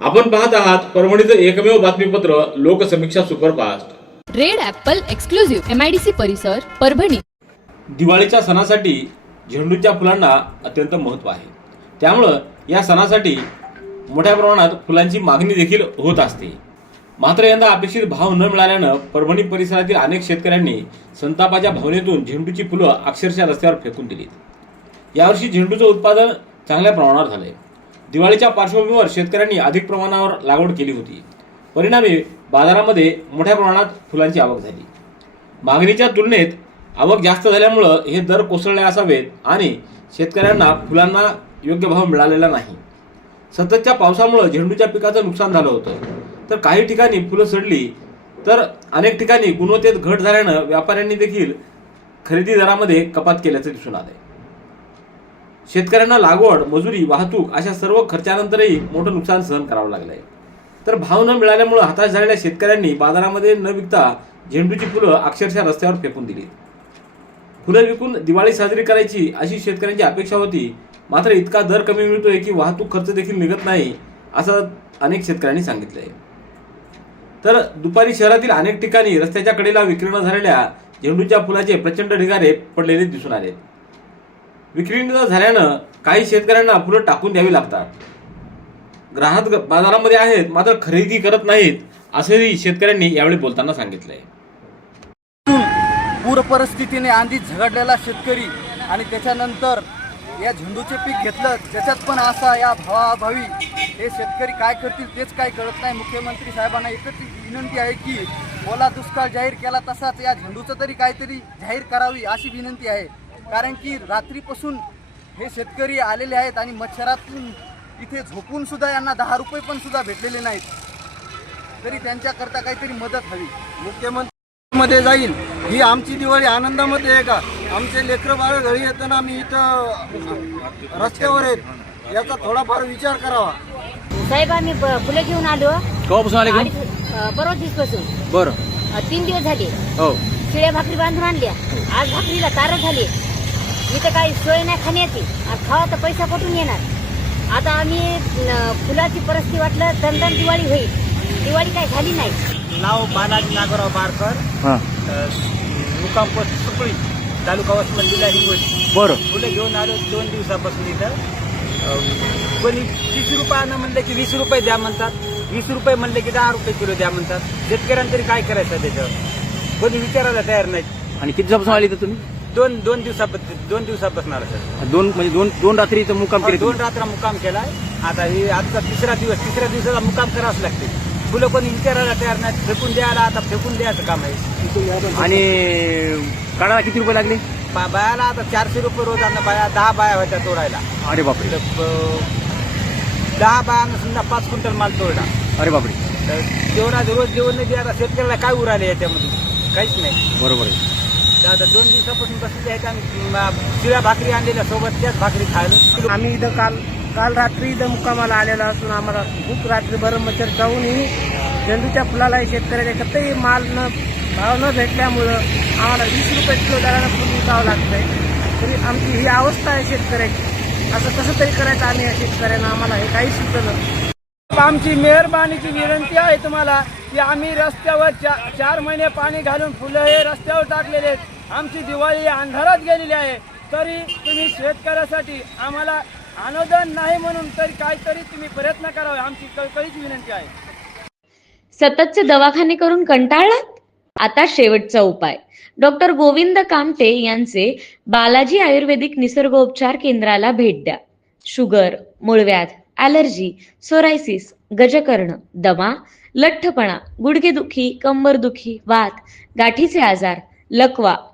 आपण पाहत आहात परभणीचं एकमेव बातमीपत्र Loksamiksha superfast. Red apple exclusive MIDC परिसर परभणी. दिवाळीच्या सणासाठी झेंडूच्या फुलांना अत्यंत महत्त्व आहे. त्यामुळं या सणासाठी मोठ्या प्रमाणात फुलांची मागणी देखील होत असते. मात्र यंदा अपेक्षित भाव न मिळाल्यानं परभणी परिसरातील अनेक शेतकऱ्यांनी संतापाच्या भावनेतून झेंडूची फुलं अक्षरशः रस्त्यावर फेकून दिलीत. यावर्षी झेंडूचं उत्पादन चांगल्या प्रमाणावर झालंय. दिवाळीच्या पार्श्वभूमीवर शेतकऱ्यांनी अधिक प्रमाणावर लागवड केली होती. परिणामी बाजारामध्ये मोठ्या प्रमाणात फुलांची आवक झाली. मागणीच्या तुलनेत आवक जास्त झाल्यामुळं हे दर कोसळले असावेत आणि शेतकऱ्यांना फुलांना योग्य भाव मिळालेला नाही. सततच्या पावसामुळं झेंडूच्या पिकाचं नुकसान झालं होतं. तर काही ठिकाणी फुलं सडली तर अनेक ठिकाणी गुणवत्तेत घट झाल्यानं व्यापाऱ्यांनी देखील खरेदी दरामध्ये कपात केल्याचं दिसून आलंय. शेतकऱ्यांना लागवड मजुरी वाहतूक अशा सर्व खर्चानंतरही मोठं नुकसान सहन करावं लागलंय. तर भाव न मिळाल्यामुळं हताश झालेल्या शेतकऱ्यांनी बाजारामध्ये न विकता झेंडूची फुलं अक्षरशः रस्त्यावर फेकून दिली. फुलं विकून दिवाळी साजरी करायची अशी शेतकऱ्यांची अपेक्षा होती. मात्र इतका दर कमी मिळतोय की वाहतूक खर्च देखील निघत नाही असं अनेक शेतकऱ्यांनी सांगितलं आहे तर दुपारी शहरातील अनेक ठिकाणी रस्त्याच्या कडेला विक्री न झालेल्या झेंडूच्या फुलाचे प्रचंड ढिगारे पडलेले दिसून आले विक्री न झाल्यानं काही शेतकऱ्यांना फुलं टाकून द्यावी लागतात. ग्राहक बाजारामध्ये आहेत मात्र खरेदी करत नाहीत असंही शेतकऱ्यांनी यावेळी बोलताना सांगितलंय. पूर परिस्थितीने आधी झगडलेला शेतकरी आणि त्याच्यानंतर या झेंडूचे पीक घेतलं त्याच्यात पण असा या भावाभावी हे शेतकरी काय करतील तेच काय कळत नाही. मुख्यमंत्री साहेबांना एकच विनंती आहे की ओला दुष्काळ जाहीर केला तसाच या झेंडूचं तरी काहीतरी जाहीर करावी अशी विनंती आहे. कारण की रात्रीपासून हे शेतकरी आलेले आहेत आणि मच्छरातून इथे झोपून सुद्धा यांना दहा रुपये पण सुद्धा भेटलेले नाहीत. तरी त्यांच्याकरता काहीतरी मदत हवी. मुख्यमंत्री मध्ये जाईल ही आमची दिवाळी आनंदामध्ये आहे का? आमचे लेकरं बाळ घरी येताना आम्ही इथं रस्त्यावर आहेत. याचा थोडाफार विचार करावा. साहेब आम्ही फुलं घेऊन आलो. केव्हापासून आले परवा दिवसपासून. बरं. अ, तीन दिवस झाले. हो. शिळ्या भाकरी बांधून आणल्या. आज भाकरीला तारं झाली. इथं काही सोय नाही खाण्याची. आणि खावा तर पैसा कुठून येणार. आता आम्ही फुलाची परिस्थिती वाटलं दंदन दिवाळी होईल. दिवाळी काही झाली नाही. नाव बालाजी नागोराव बारकर. मुक्काम पोस्ट सुपळी तालुका वसमत जिल्हा हिंगोली. बरं. फुलं घेऊन आलो दोन दिवसापासून इथं. कोणी तीस रुपयानं म्हणलं की वीस रुपये द्या म्हणतात. वीस रुपये म्हणले की दहा रुपये किलो द्या म्हणतात. शेतकऱ्यांना तरी काय करायचं त्याच्यावर? कोणी विचारायला तयार नाही आणि किती दिवसापासून आली तर तुम्ही? दोन दोन दिवसापासून दोन दिवसापासून आलं सर. दोन म्हणजे दोन दोन रात्री इथं मुक्काम केले दोन रात्र मुक्काम केलाय. आता हे आजचा तिसरा दिवस तिसऱ्या दिवसाला मुक्काम करावाच लागते. फुलं कोणी विचारायला तयार नाही फेकून द्यायला आता फेकून द्यायचं काम आहे. आणि काढायला किती रुपये लागले? बा- बायाला आता चारशे रुपये रोजानं बाया दहा बाया होत्या तोडायला. अरे बापरे. तर, ब- दहा बायानं समजा पाच क्विंटल माल तोडला. अरे बापरे. तर जेवणा रोज जेवण नाही आता शेतकऱ्याला काय उराले याच्यामध्ये काहीच नाही. बरोबर आहे. आता दोन दिवसापासून बसले आहेत म- शिळ्या भाकरी आणलेल्या सोबत त्याच भाकरी खायला. आम्ही इथं काल काल रात्री इथं मुक्कामाला आलेलो असून आम्हाला खूप रात्री बरं मच्छर जाऊनही झेंडूच्या फुलाला शेतकऱ्याच्या कतही माल न भाव न भेटल्यामुळं आम्हाला वीस रुपये किलो दरानं फूल विकावं लागतंय. तरी आमची ही अवस्था आहे शेतकऱ्याची. असं कसं तरी करायचं आम्ही या शेतकऱ्यांना? आम्हाला हे काही सुचलं आमची मेहरबानीची विनंती आहे तुम्हाला की आम्ही रस्त्यावर चा, चार महिने पाणी घालून फुलं हे रस्त्यावर टाकलेले आहेत. आमची दिवाळी अंधारात गेलेली आहे. तरी तुम्ही शेतकऱ्यासाठी आम्हाला अनुदान नाही म्हणून तरी काहीतरी तुम्ही प्रयत्न करावे आमची कळकळीची विनंती आहे. सततचे दवाखाने करून कंटाळलात? आता शेवटचा उपाय. डॉक्टर गोविंद कामटे यांचे बालाजी आयुर्वेदिक निसर्गोपचार केंद्राला भेट द्या. शुगर मूळव्याध ॲलर्जी सोरायसिस गजकर्ण दमा लठ्ठपणा गुडघेदुखी कंबरदुखी वात गाठीचे आजार लकवा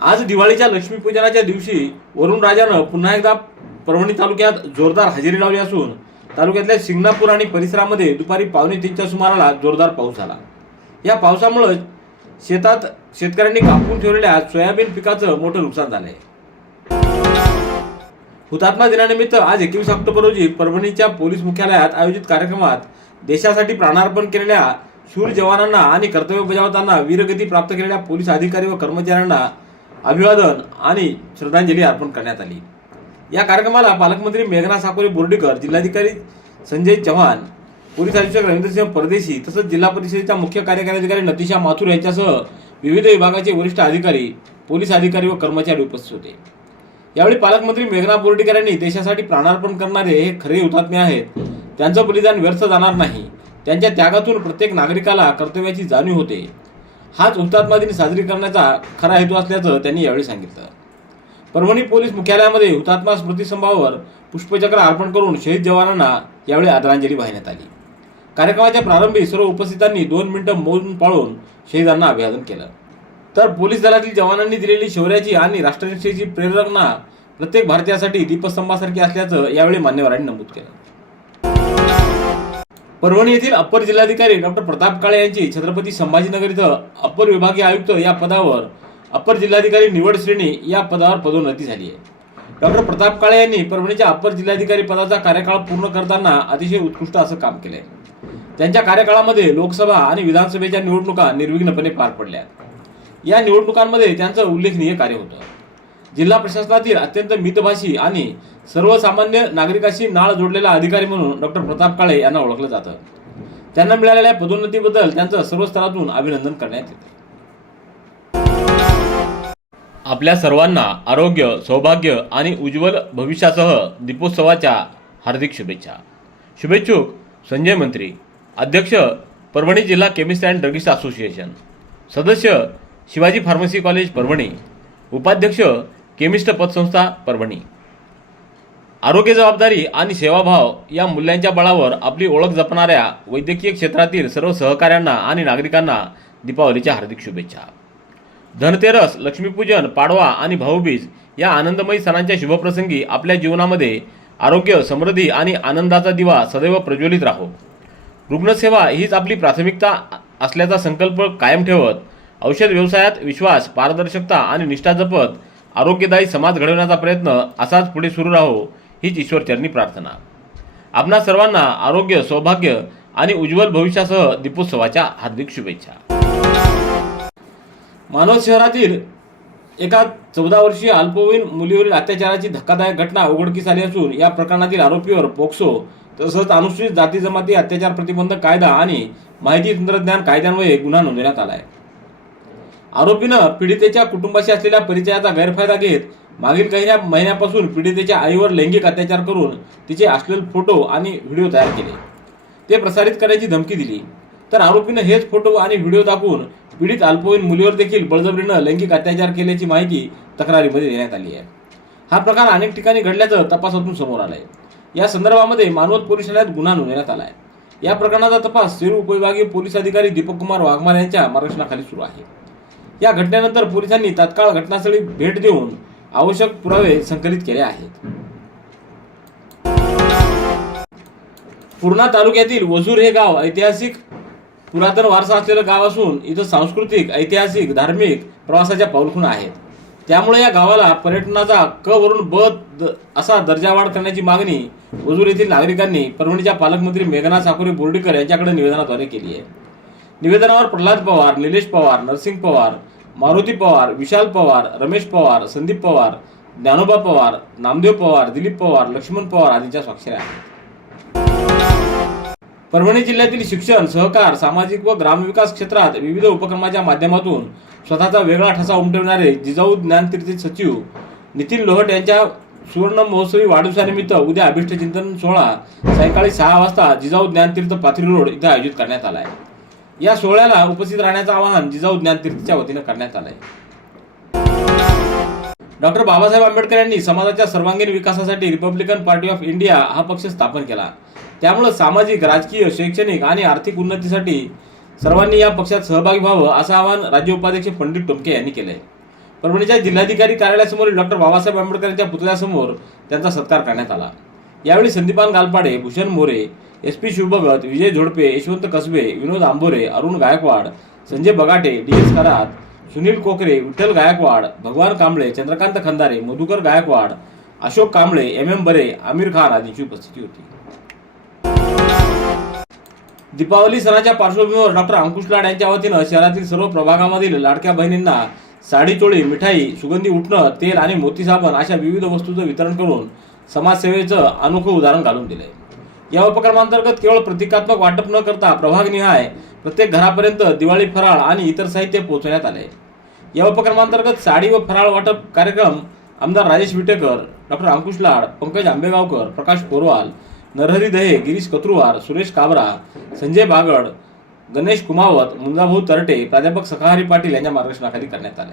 आज दिवाळीच्या लक्ष्मीपूजनाच्या दिवशी वरुण राजानं पुन्हा एकदा परभणी तालुक्यात जोरदार हजेरी लावली असून तालुक्यातल्या शिंगणापूर आणि परिसरामध्ये दुपारी पावणे तीनच्या सुमाराला जोरदार पाऊस झाला. या पावसामुळे शेतात शेतकऱ्यांनी कापून ठेवलेल्या सोयाबीन पिकाचं मोठं नुकसान झालंय. हुतात्मा दिनानिमित्त आज एकवीस ऑक्टोबर रोजी परभणीच्या पोलीस मुख्यालयात आयोजित कार्यक्रमात देशासाठी प्राणार्पण केलेल्या शूर जवानांना आणि कर्तव्य बजावताना वीरगती प्राप्त केलेल्या पोलीस अधिकारी व कर्मचाऱ्यांना अभिवादन आणि श्रद्धांजली अर्पण करण्यात आली. या कार्यक्रमाला पालकमंत्री मेघना साकोरे बोर्डीकर जिल्हाधिकारी संजय चव्हाण पोलीस अधीक्षक रवींद्रसिंह परदेशी तसंच जिल्हा परिषदेच्या मुख्य कार्यकारी अधिकारी नतीशा माथुर यांच्यासह विविध विभागाचे वरिष्ठ अधिकारी पोलीस अधिकारी व कर्मचारी उपस्थित होते. यावेळी पालकमंत्री मेघना बोर्डीकर यांनी देशासाठी प्राणार्पण करणारे हे खरे हुतात्मे आहेत. त्यांचं बलिदान व्यर्थ जाणार नाही. त्यांच्या त्यागातून प्रत्येक नागरिकाला कर्तव्याची जाणीव होते. हाच हुतात्मा दिन साजरी करण्याचा खरा हेतू असल्याचं त्यांनी यावेळी सांगितलं. परभणी पोलीस मुख्यालयामध्ये हुतात्मा स्मृतीस्तंभावर पुष्पचक्र अर्पण करून शहीद जवानांना यावेळी आदरांजली वाहण्यात आली. कार्यक्रमाच्या प्रारंभी सर्व उपस्थितांनी दोन मिनिटं मौन पाळून शहीदांना अभिवादन केलं. तर पोलीस दलातील जवानांनी दिलेली शौर्याची आणि राष्ट्रनिष्ठेची प्रेरणा प्रत्येक भारतीयासाठी दीपस्तंभासारखी असल्याचं यावेळी मान्यवरांनी नमूद केलं. परभणी येथील अप्पर जिल्हाधिकारी डॉक्टर प्रताप काळे यांची छत्रपती संभाजीनगर इथं अप्पर विभागीय आयुक्त या पदावर अप्पर जिल्हाधिकारी निवड श्रेणी या पदावर पदोन्नती झाली आहे. डॉक्टर प्रताप काळे यांनी परभणीच्या अप्पर जिल्हाधिकारी पदाचा कार्यकाळ पूर्ण करताना अतिशय उत्कृष्ट असं काम केलंय. त्यांच्या कार्यकाळामध्ये लोकसभा आणि विधानसभेच्या निवडणुका निर्विघ्नपणे पार पडल्या या निवडणुकांमध्ये त्यांचं उल्लेखनीय कार्य होतं. जिल्हा प्रशासनातील अत्यंत मितभाषी आणि सर्वसामान्य नागरिकाशी नाळ जोडलेला अधिकारी म्हणून डॉक्टर प्रताप काळे यांना ओळखलं जातं. त्यांना मिळालेल्या पदोन्नतीबद्दल त्यांचं सर्व स्तरातून अभिनंदन करण्यात येते. आपल्या सर्वांना आरोग्य सौभाग्य आणि उज्ज्वल भविष्यासह दीपोत्सवाच्या हार्दिक शुभेच्छा. शुभेच्छुक संजय मंत्री अध्यक्ष परभणी जिल्हा केमिस्ट अँड ड्रगिस्ट असोसिएशन सदस्य शिवाजी फार्मसी कॉलेज परभणी उपाध्यक्ष केमिस्ट पतसंस्था परभणी. आरोग्य जबाबदारी आणि सेवाभाव या मूल्यांच्या बळावर आपली ओळख जपणाऱ्या वैद्यकीय क्षेत्रातील सर्व सहकाऱ्यांना आणि नागरिकांना दीपावलीच्या हार्दिक शुभेच्छा. धनतेरस लक्ष्मीपूजन पाडवा आणि भाऊबीज या आनंदमयी सणांच्या शुभप्रसंगी आपल्या जीवनामध्ये आरोग्य समृद्धी आणि आनंदाचा दिवा सदैव प्रज्वलित राहो. रुग्णसेवा हीच आपली प्राथमिकता असल्याचा संकल्प कायम ठेवत औषध व्यवसायात विश्वास पारदर्शकता आणि निष्ठा जपत आरोग्यदायी समाज घडवण्याचा प्रयत्न असाच पुढे सुरू राहो हीच ईश्वरचरणी प्रार्थना. आपणा सर्वांना आरोग्य सौभाग्य आणि उज्ज्वल भविष्यासह दीपोत्सवाच्या हार्दिक शुभेच्छा. मानव शहरातील एका चौदा वर्षीय अल्पवयीन मुलीवरील अत्याचाराची धक्कादायक घटना उघडकीस आली असून या प्रकरणातील आरोपीवर पोक्सो तसंच अनुसूचित जाती जमाती अत्याचार प्रतिबंधक कायदा आणि माहिती तंत्रज्ञान कायद्यान्वये गुन्हा नोंदवण्यात आला आहे आरोपीनं पीडितेच्या कुटुंबाशी असलेल्या परिचयाचा गैरफायदा घेत मागील काही महिन्यापासून पीडितेच्या आईवर लैंगिक अत्याचार करून तिचे असलेले फोटो आणि व्हिडिओ तयार केले. ते प्रसारित करण्याची धमकी दिली. तर आरोपीनं हेच फोटो आणि व्हिडिओ दाखवून पीडित अल्पवयीन मुलीवर देखील बळजबरीनं लैंगिक अत्याचार केल्याची माहिती तक्रारीमध्ये देण्यात आली आहे. हा प्रकार अनेक ठिकाणी घडल्याचं तपासातून समोर आलंय. या संदर्भामध्ये मानवत पोलीस ठाण्यात गुन्हा नोंदवण्यात आलाय. या प्रकरणाचा तपास सेलू उपविभागीय पोलीस अधिकारी दीपक कुमार वाघमार यांच्या मार्गदर्शनाखाली सुरू आहे. या घटनेनंतर पोलिसांनी तात्काळ घटनास्थळी भेट देऊन आवश्यक पुरावे संकलित केले आहेत. पूर्णा तालुक्यातील वजूर हे गाव ऐतिहासिक पुरातन वारसा असलेलं गाव असून इथं सांस्कृतिक ऐतिहासिक धार्मिक प्रवासाच्या पाऊलखुण आहेत. त्यामुळे या गावाला पर्यटनाचा क वरून ब असा दर्जा वाढ करण्याची मागणी वजूर येथील नागरिकांनी परभणीच्या पालकमंत्री मेघना साकुरे बोर्डीकर यांच्याकडे निवेदनाद्वारे केली आहे. निवेदनावर प्रल्हाद पवार निलेश पवार नरसिंग पवार मारुती पवार विशाल पवार रमेश पवार संदीप पवार ज्ञानोबा पवार नामदेव पवार दिलीप पवार लक्ष्मण पवार आदींच्या स्वाक्षऱ्या आहेत. परभणी जिल्ह्यातील शिक्षण सहकार सामाजिक व ग्रामविकास क्षेत्रात विविध उपक्रमाच्या माध्यमातून स्वतःचा वेगळा ठसा उमटवणारे जिजाऊ ज्ञानतीर्थ सचिव नितीन लोहट यांच्या सुवर्ण महोत्सवी वाढदिवसानिमित्त उद्या अभिष्ट चिंतन सोहळा सायंकाळी सहा वाजता जिजाऊ ज्ञानतीर्थ पाथरी रोड इथं आयोजित करण्यात आला आहे. या सोहळ्याला उपस्थित राहण्याचं आवाहन जिजाऊ ज्ञानतीर्थच्या वतीनं करण्यात आलं आहे डॉक्टर बाबासाहेब आंबेडकर यांनी समाजाच्या सर्वांगीण विकासासाठी रिपब्लिकन पार्टी ऑफ इंडिया हा पक्ष स्थापन केला. त्यामुळं सामाजिक राजकीय शैक्षणिक आणि आर्थिक उन्नतीसाठी सर्वांनी या पक्षात सहभागी व्हावं असं आवाहन राज्य उपाध्यक्ष पंडित टोमके यांनी केलंय. परभणीच्या जिल्हाधिकारी कार्यालयासमोर डॉक्टर बाबासाहेब आंबेडकर यांच्या पुतळ्यासमोर त्यांचा सत्कार करण्यात आला. यावेळी Sandipan Galpade Bhushan More S P Shivbhagat Vijay Zodpe Yashwant Kasbe Vinod Ambore Arun Gaikwad Sanjay Bagate D S Karat Sunil Kokare Vitthal Gaikwad Bhagwan Kamble Chandrakant Khandare Madhukar Gaikwad Ashok Kamble M M Bare Aamir Khan आदींची उपस्थिती होती. दीपावली सणाच्या पार्श्वभूमीवर doctor Ankush लाड यांच्या वतीनं शहरातील सर्व प्रभागामधील लाडक्या बहिणींना साडी चोळी मिठाई सुगंधी उठणं तेल आणि मोती साबण अशा विविध वस्तूंचं वितरण करून समाजसेवेचं अनोखं उदाहरण घालून दिलंय. या उपक्रमांतर्गत केवळ प्रतिकात्मक वाटप न करता प्रभागनिहाय प्रत्येक घरापर्यंत दिवाळी फराळ आणि इतर साहित्य पोहोचवण्यात आले या उपक्रमांतर्गत साडी व फराळ वाटप कार्यक्रम आमदार राजेश विटेकर डॉक्टर अंकुश लाड पंकज आंबेगावकर प्रकाश पोरवाल नरहरी दहे गिरीश कत्रुवार सुरेश काबरा संजय बागड गणेश कुमावत मुंजाभाऊ तरटे प्राध्यापक सखाहरी पाटील यांच्या मार्गदर्शनाखाली करण्यात आले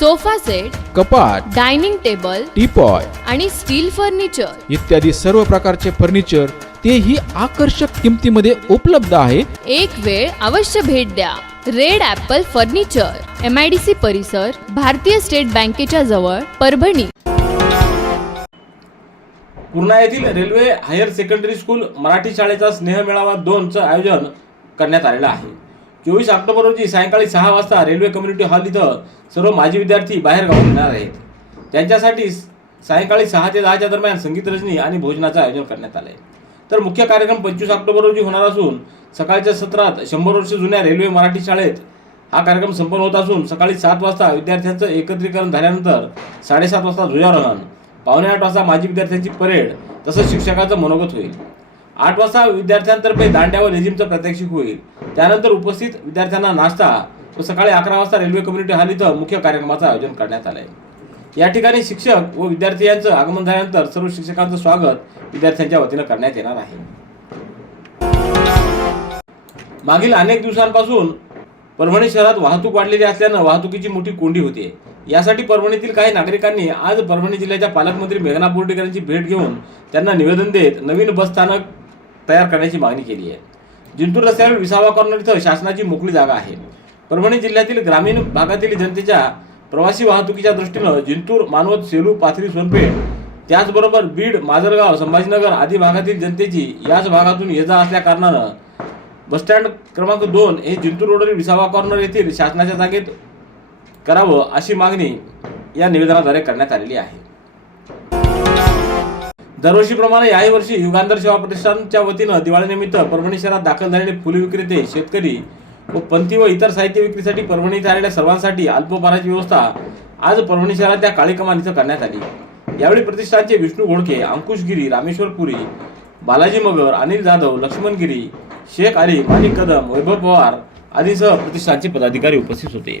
sofa set कपाट डायनिंग टेबल टीपॉय आणि स्टील फर्निचर. इत्यादी सर्व प्रकारचे फर्निचर तेही आकर्षक किमतीमध्ये उपलब्ध आहे एक वेळ अवश्य भेट द्या. Red apple furniture M I D C परिसर भारतीय स्टेट बँकेच्या जवळ परभणी. पूर्णा येथील railway higher secondary school Marathi शाळेचा स्नेह मेळावा दोनचं आयोजन करण्यात आलेलं आहे. चोवीस ऑक्टोबर रोजी सायंकाळी सहा वाजता रेल्वे कम्युनिटी हॉल इथं सर्व माजी विद्यार्थी बाहेर गावून येणार आहेत. त्यांच्यासाठी सायंकाळी सहा ते दहाच्या दरम्यान संगीत रजनी आणि भोजनाचं आयोजन करण्यात आलं आहे तर मुख्य कार्यक्रम पंचवीस ऑक्टोबर रोजी होणार असून सकाळच्या सत्रात शंभर वर्ष जुन्या रेल्वे मराठी शाळेत हा कार्यक्रम संपन्न होत असून सकाळी सात वाजता विद्यार्थ्यांचं एकत्रीकरण झाल्यानंतर साडेसात वाजता ध्वजारोहण पावणे आठ वाजता माजी विद्यार्थ्यांची परेड तसंच शिक्षकाचं मनोगत होईल. आठ वाजता विद्यार्थ्यांतर्फे दांड्यावर रेजिमचं प्रात्यक्षिक होईल. त्यानंतर उपस्थित विद्यार्थ्यांना नाश्ता व सकाळी अकरा वाजता रेल्वे कम्युनिटी हॉल इथं मुख्य कार्यक्रमाचं आयोजन करण्यात आलंय. या ठिकाणी शिक्षक व विद्यार्थी यांचं आगमन झाल्यानंतर सर्व शिक्षकांचं स्वागत विद्यार्थ्यांच्या वतीनं करण्यात येणार आहे. मागील अनेक दिवसांपासून परभणी शहरात वाहतूक वाढलेली असल्यानं वाहतुकीची मोठी कोंडी होते. यासाठी परभणीतील काही नागरिकांनी आज परभणी जिल्ह्याच्या पालकमंत्री मेघना बोर्डीकर यांची भेट घेऊन त्यांना निवेदन देत नवीन बस स्थानक तयार करण्याची मागणी केली आहे. जिंतूर रस्त्यावर विसावा कॉर्नर इथं शासनाची मोकळी जागा आहे. परभणी जिल्ह्यातील ग्रामीण भागातील जनतेच्या प्रवासी वाहतुकीच्या दृष्टीनं जिंतूर मानवत सेलू पाथरी सोनपेठ त्याचबरोबर बीड माजलगाव संभाजीनगर आदी भागातील जनतेची याच भागातून ये जा असल्या कारणानं बसस्टँड क्रमांक दोन हे जिंतूर रोडवरील विसावा कॉर्नर येथील शासनाच्या जागेत करावं अशी मागणी या निवेदनाद्वारे करण्यात आलेली आहे. दरवर्षीप्रमाणे याही वर्षी युगांधर सेवा प्रतिष्ठानच्या वतीनं दिवाळीनिमित्त परभणी शहरात दाखल झालेले फुल विक्रेते शेतकरी व पंथी व इतर साहित्य विक्रीसाठी परभणीत आलेल्या सर्वांसाठी अल्पभाराची व्यवस्था आज परभणी शहरातल्या काळी कमान इथं करण्यात आली. यावेळी प्रतिष्ठानचे विष्णू घोडके अंकुश गिरी रामेश्वर पुरी बालाजी मगर अनिल जाधव लक्ष्मण गिरी शेख अली माणिक कदम वैभव पवार आदीसह प्रतिष्ठानचे पदाधिकारी उपस्थित होते.